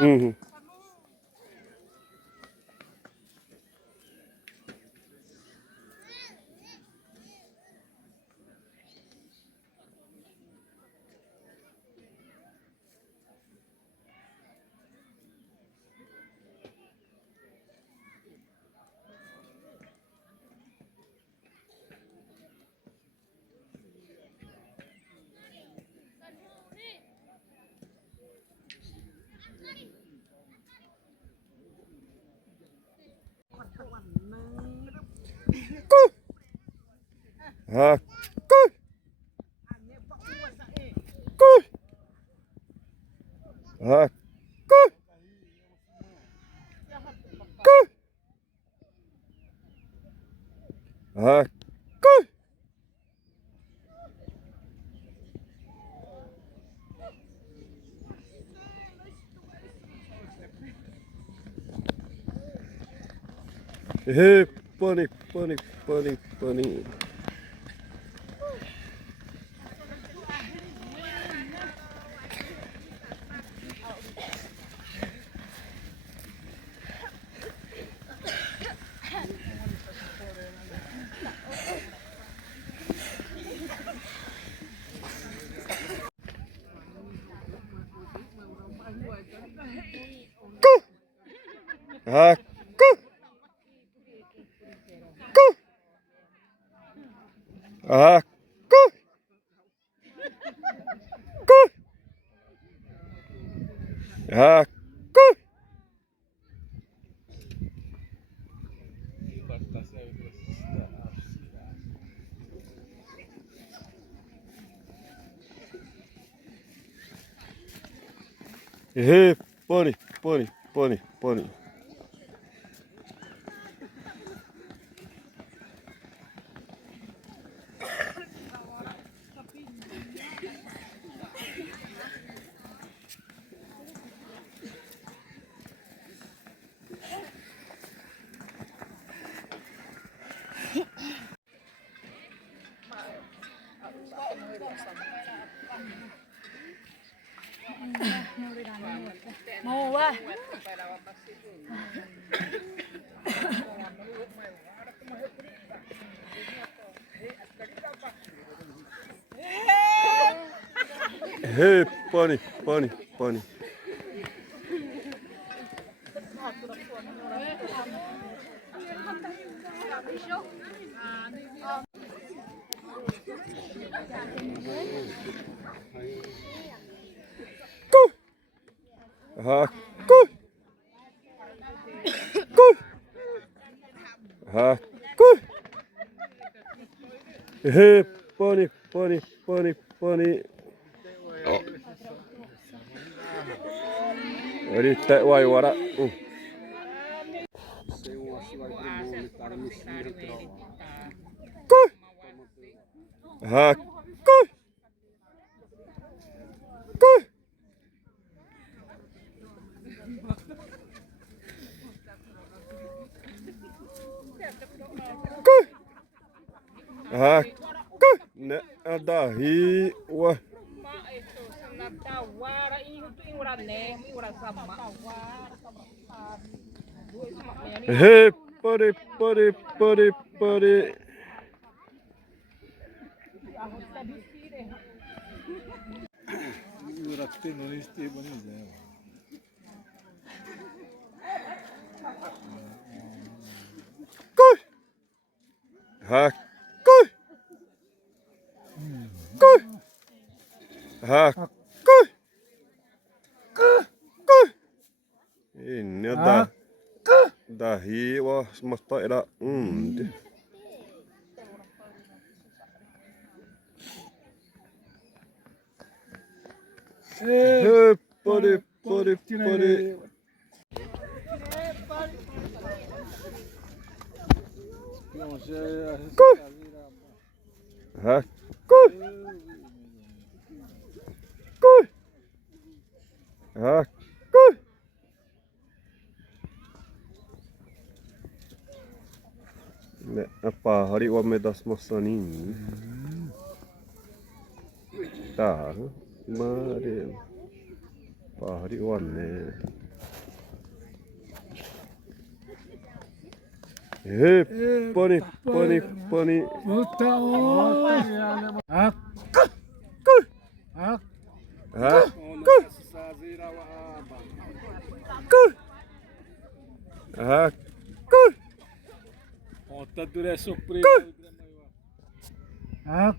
Mhm. Ah, Cui. Cui. Ah, Cui. Cui. Ah, Cui. Pony, pony, pony, pony. Ah, Cui. Cui. Ah, Cui. Cui. Ah, Cui. Pony, pony, pony, pony. Mau quá. Pony, pony, pony. Cui. Ah, Cui. Cui. Ah, Cui. Pony, pony, pony, pony. Erittäin vaivara. Cui. Ah, Cui. Cui. Cui. Ah, Cui. Ne dahi wah. Pony, pony, pony, pony. Cui. Ah, Cui. Cui. Ah, Cui. Cui. Ini ada dahi wah semesta era. Pony, pony, pony. Cui. Ah, Cui. Cui. Ah, Cui. Ne apa hari wa medas masani. Tá, Maria. Pahari wa ne. Pony, pony, pony. Puta, oi. Ah, Cui. ah, Ah, Cui. Cui. Ah, Cui. ponta dura surpresa. Ah,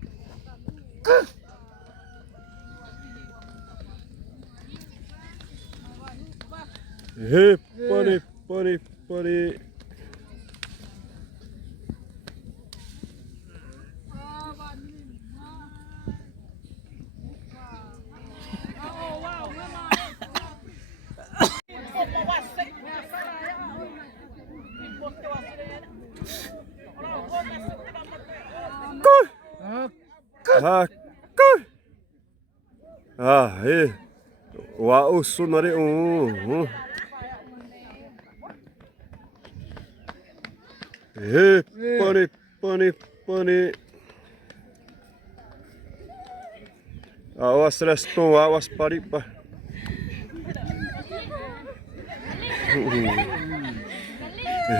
Pony, pony, pony. Ah, he. Wa usunari He, pani. Awas resto, awas paripa.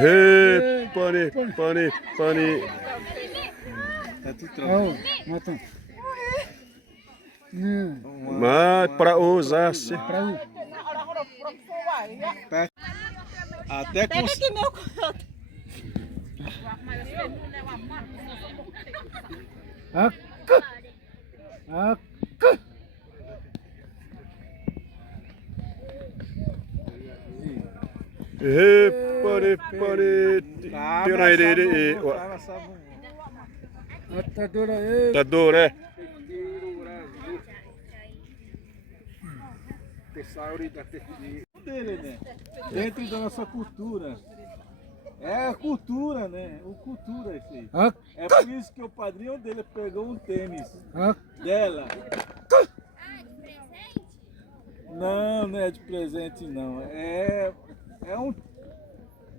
He, pani. Tá tudo tranquilo. Mata. Mas para usar se. Até com... He, pani. Tira ele. Tá duro, é? Dele, né? Dentro da nossa cultura. É a cultura, né? O cultura isso aí. É por isso que o padrinho dele pegou um tênis dela. Não é de presente não. É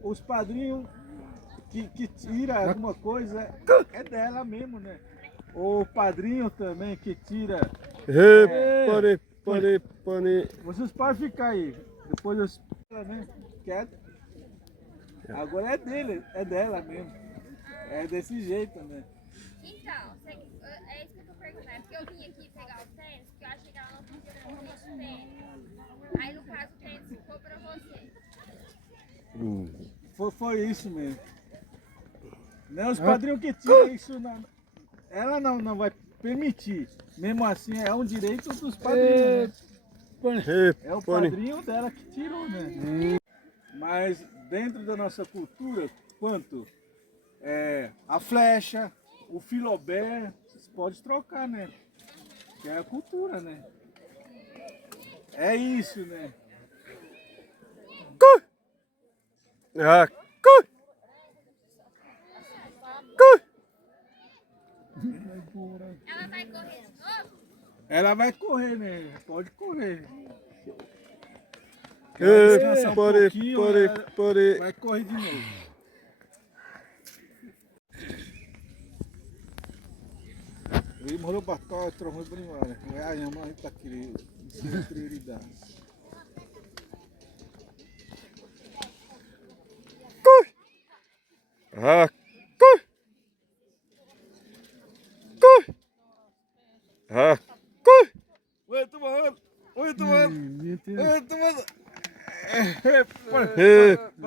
os padrinhos que tira alguma coisa é dela mesmo, né? O padrinho também que tira. He, pani. Vocês podem ficar aí. Depois eu também quieto. Agora é dele, é dela mesmo. É desse jeito, né? Então, é isso que eu tô perguntando. Porque eu vim aqui pegar o tênis, porque eu achei que ela não podia presente o tênis. Aí no caso o tênis ficou pra você. Foi isso mesmo. Não, os padrinhos que tiram isso, ela não vai permitir. Mesmo assim, é um direito dos padrinhos. Né? É o padrinho dela que tirou, né? Mas dentro da nossa cultura, quanto a flecha, o filobé, você pode trocar, né? Que é a cultura, né? É isso, né? Ela vai correr de novo? Ela vai correr, né? Pode correr. Pare. Vai correr de novo. Ele morreu batalha, tromou primária. A mãe tá querendo. Isso é prioridade.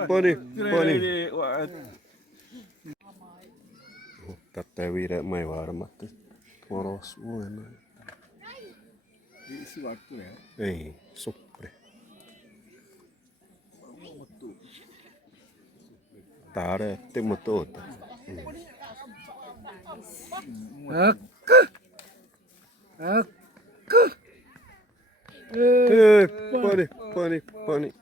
Pani. Tätä viire mai varmasti. Moros uena. Esse arco é. Ei, suppri. Taaretti mut tuota. Pani.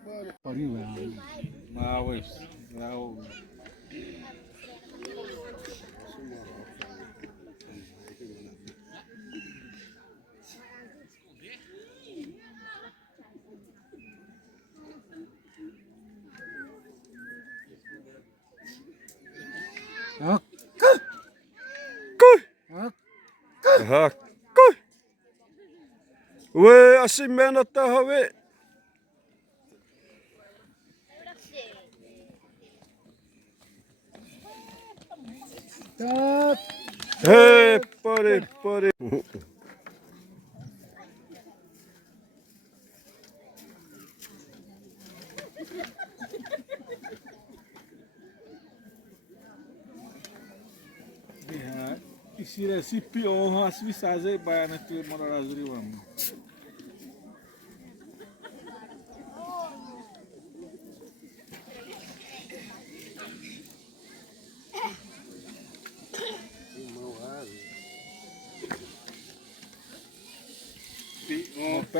We assim mena taha we. Hey, pare. Isira si pion as visaze bana tu morarazuri wam.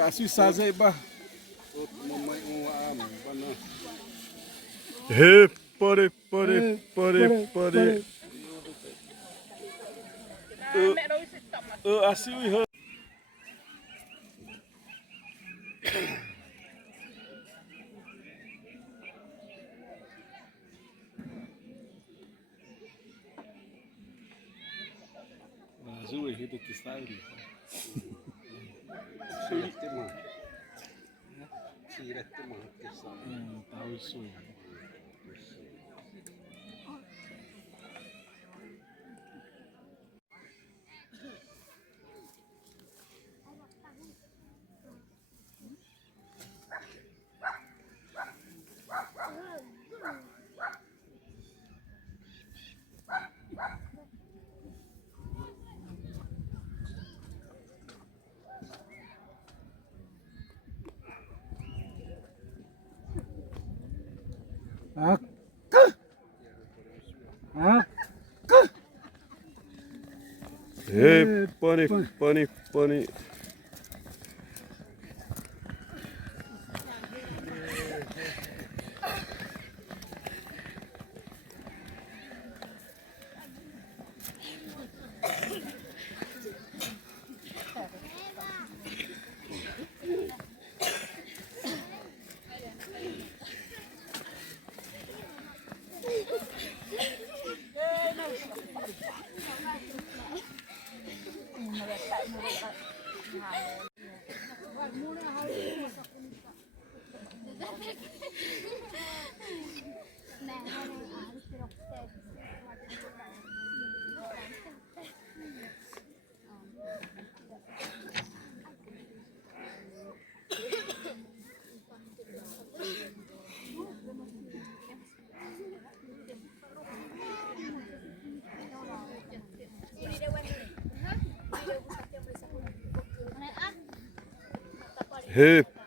As visaze ba. He, pare, pare, pare, pare. Assim o Ivan. Azul o Ivan que sai. Tahu isu. Pane, pane, pane.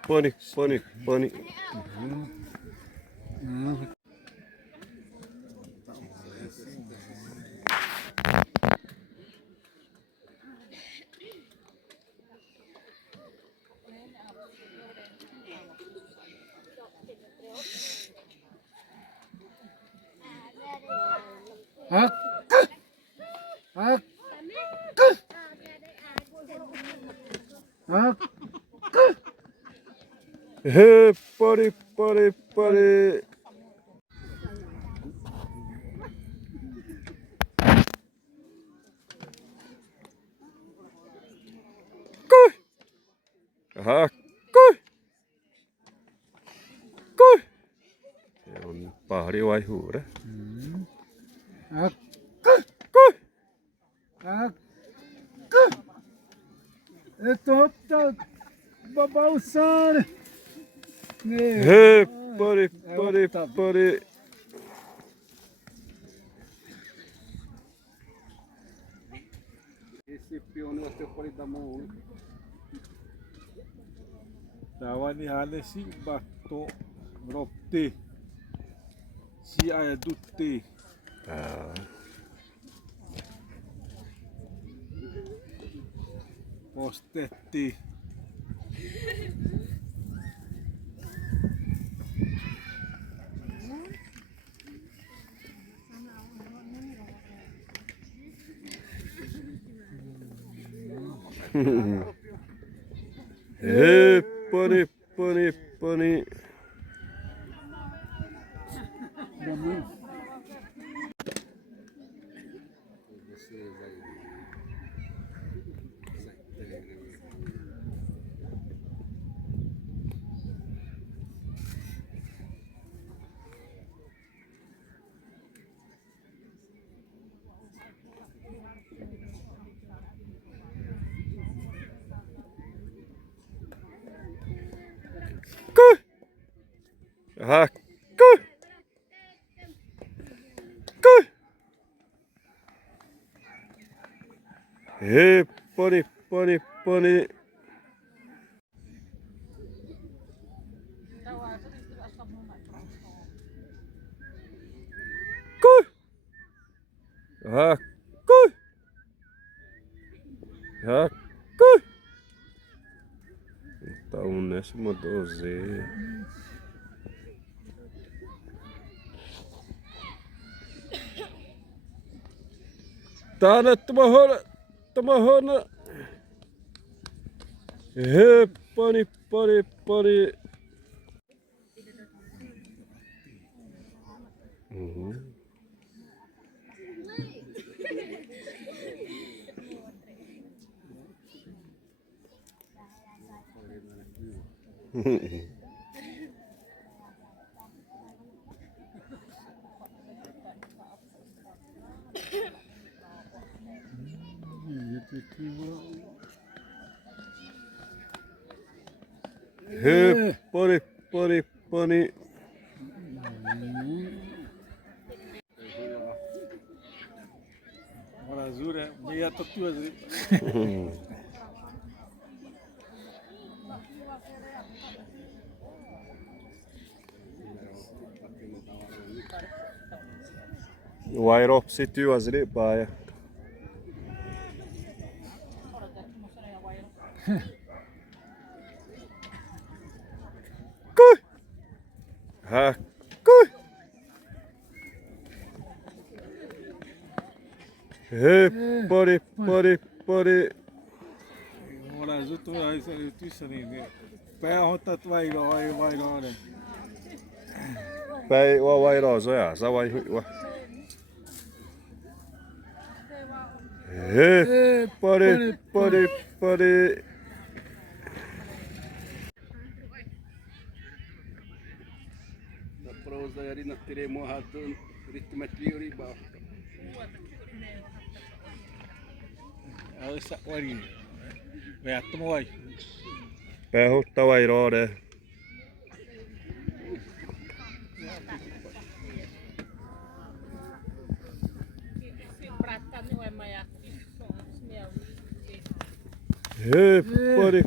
Pane, pane, pane. Pare, pare, pare. Se on pahri vai huure? Babalsane. Pare, pare, pare. Esse peão não vai pode dar mão. Tawani hane si bato ropte. Si ay dutte. Postetti. Pane, pane, pane. Pane, pane, pane. Tahun semua doze. Tana tamahona. Hey, bunny. Hey, bunny. Ora azul é meia tatu azul. Wire up city azri baya. Kuy. Ha, kuy. Hey, bunny. Ora azul tu isso nem. Pé rota tu vai né. Päi wa wire zo ya, za wai wa. Hey, bunny. Prosa yari na teremo hatun ritmetri yori ba. Aí essa ori. Vai atomo vai. Päi hutta wire de. Hey, buddy.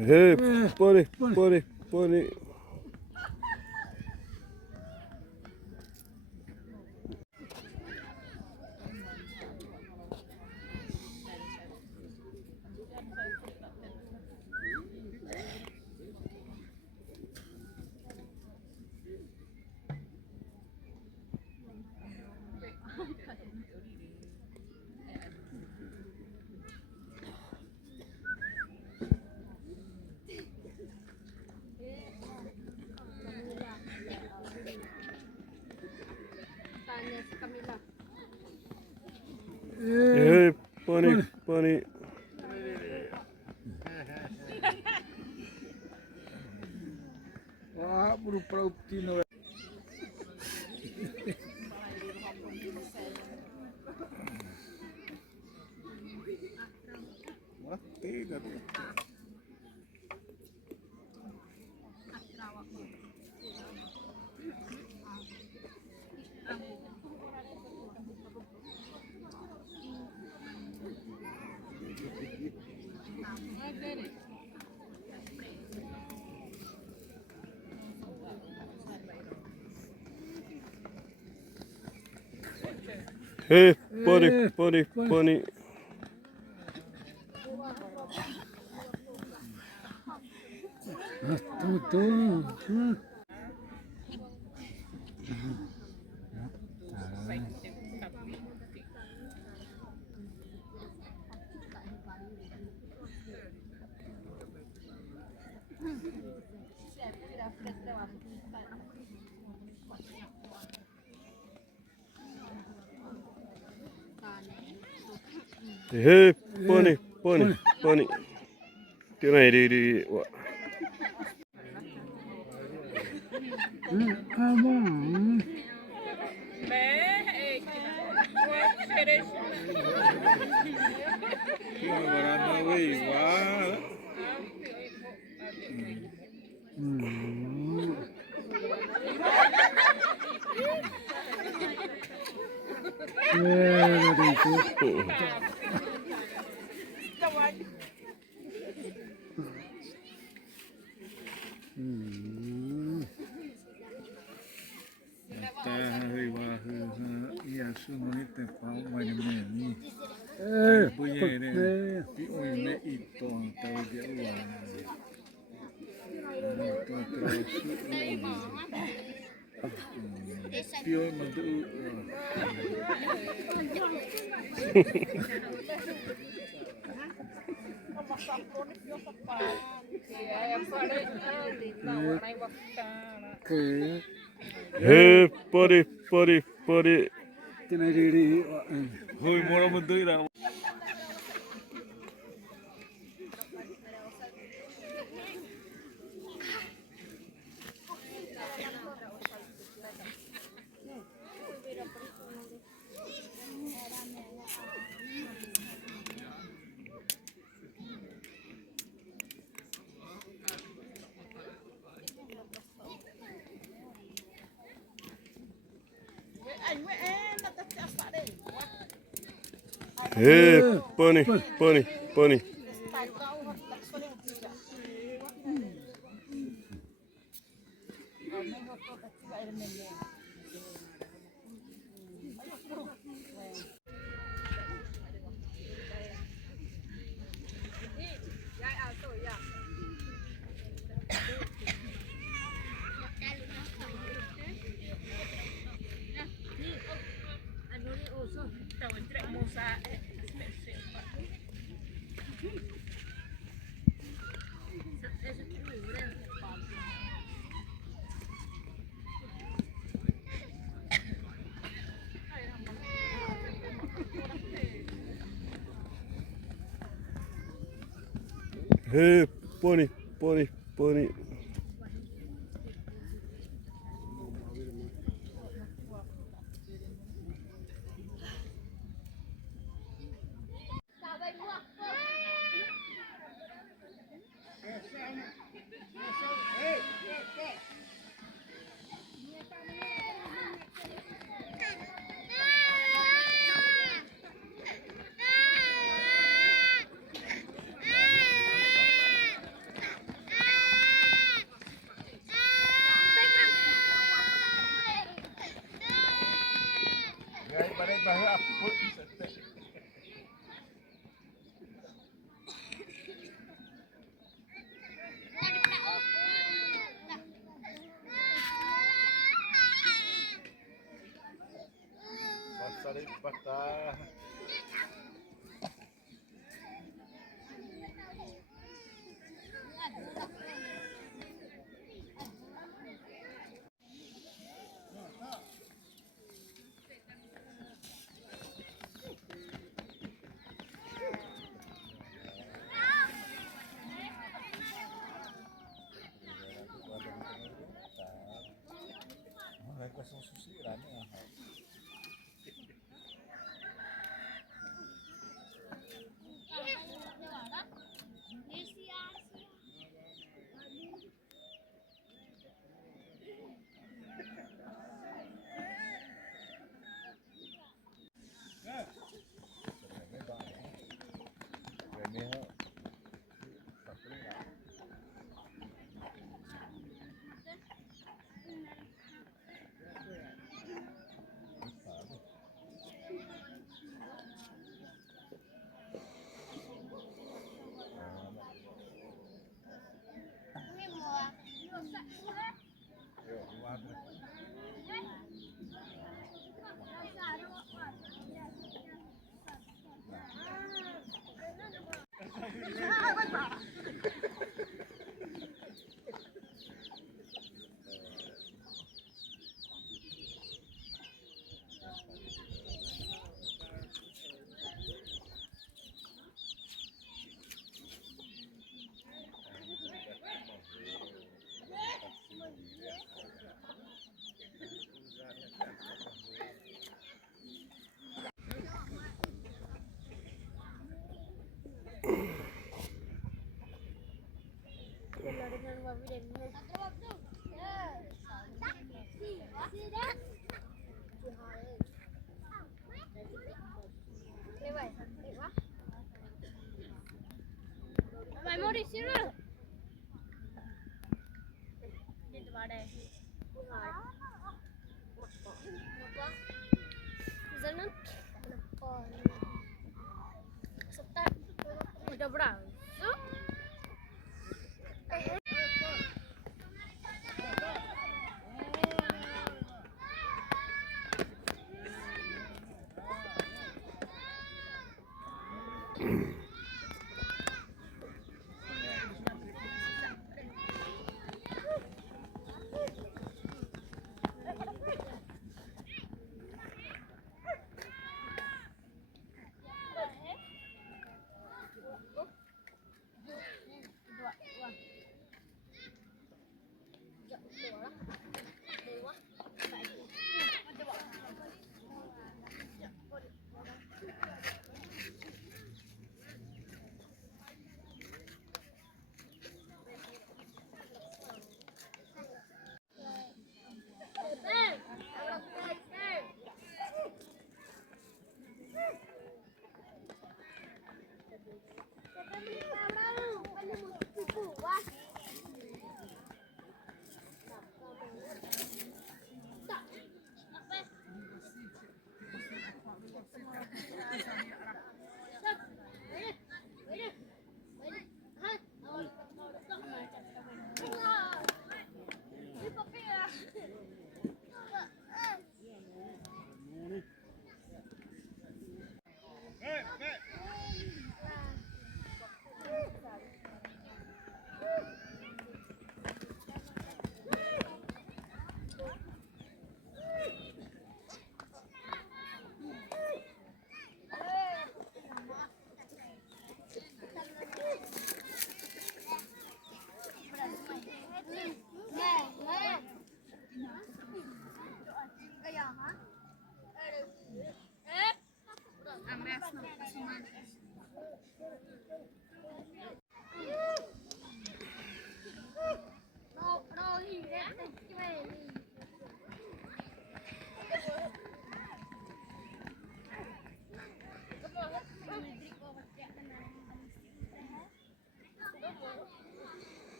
Hey, buddy. Hey, bunny. Abro para o tino. Matei, garoto. Hey, bunny. Hey, bunny. Tira wa. Agora não é igual. Dari itu. Tahu iya sungai tepau mana punya ini di ome itu tahu dia uang itu terus pio madu Pori. kena diri hoi mora madu ira Poni. Poni.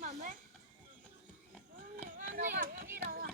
Mamãe? Đi đâu à?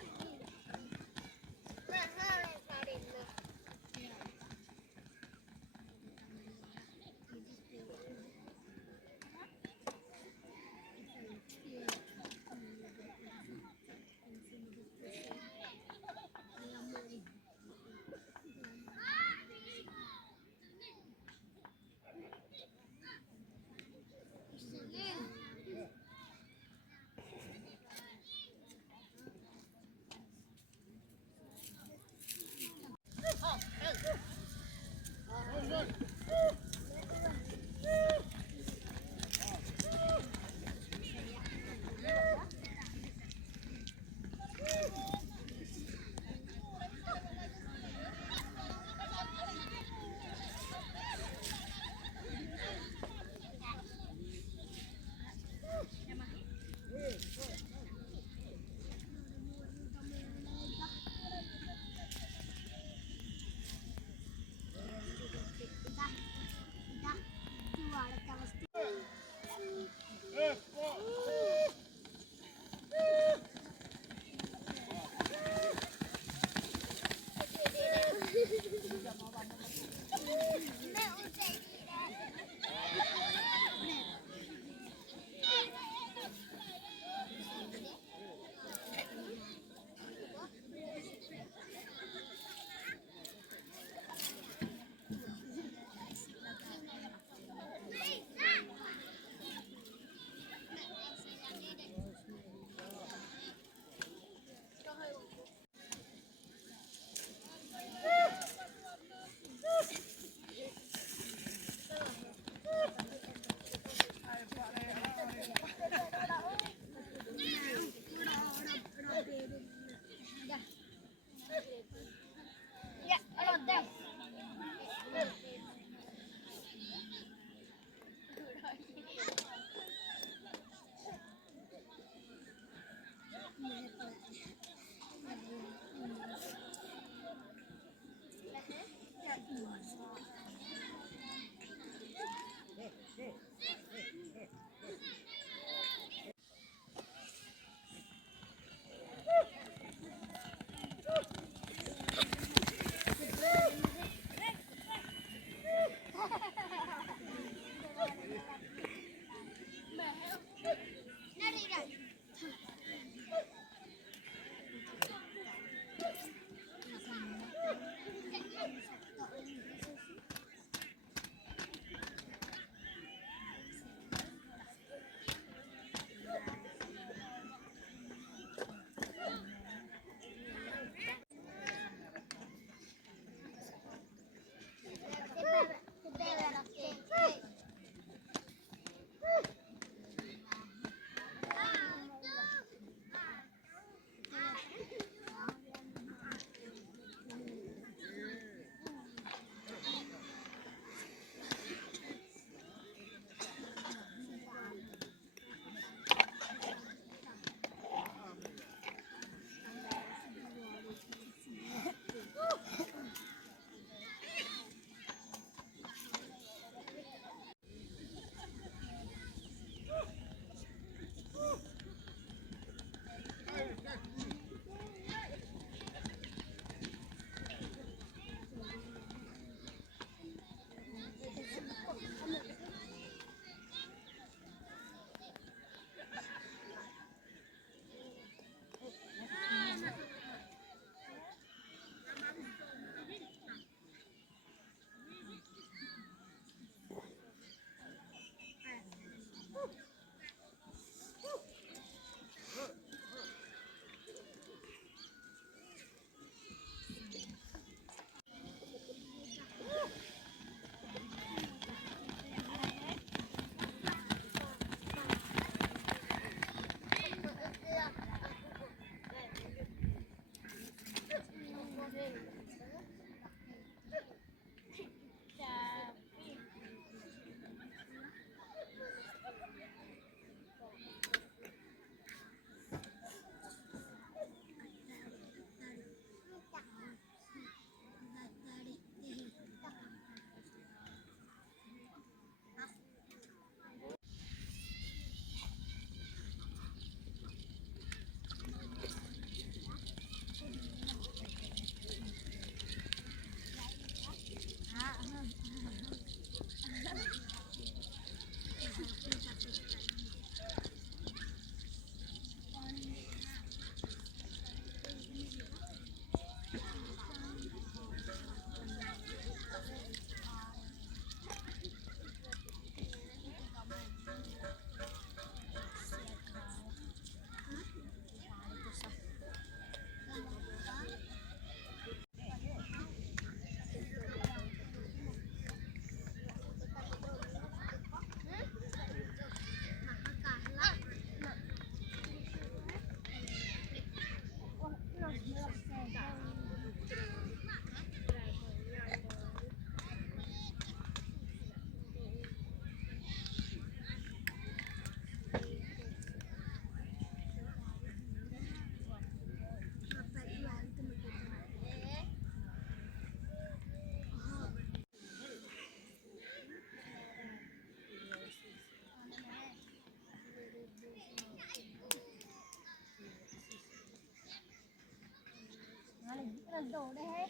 đổ đây hết.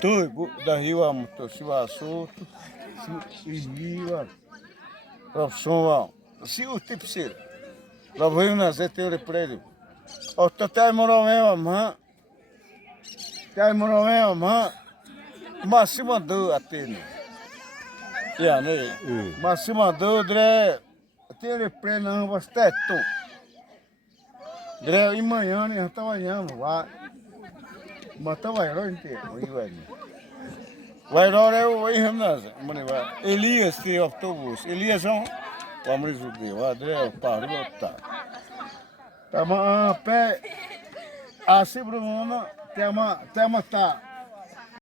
Tôi bu dahiwa muto siwa so si iwa rob sonwa si o tipsir rob huna zetele prédio o tatai morovema ma tai morovema ma massima do atene ya ne massima do dre atene plena vastetto dre imanhã ne tava yama wa mata vai ro inte oi vai vai ro re oi hamnas mane va Elias ke autobus Elias on vamos ajudar va dre paru ta tama pe asi brumona tema ta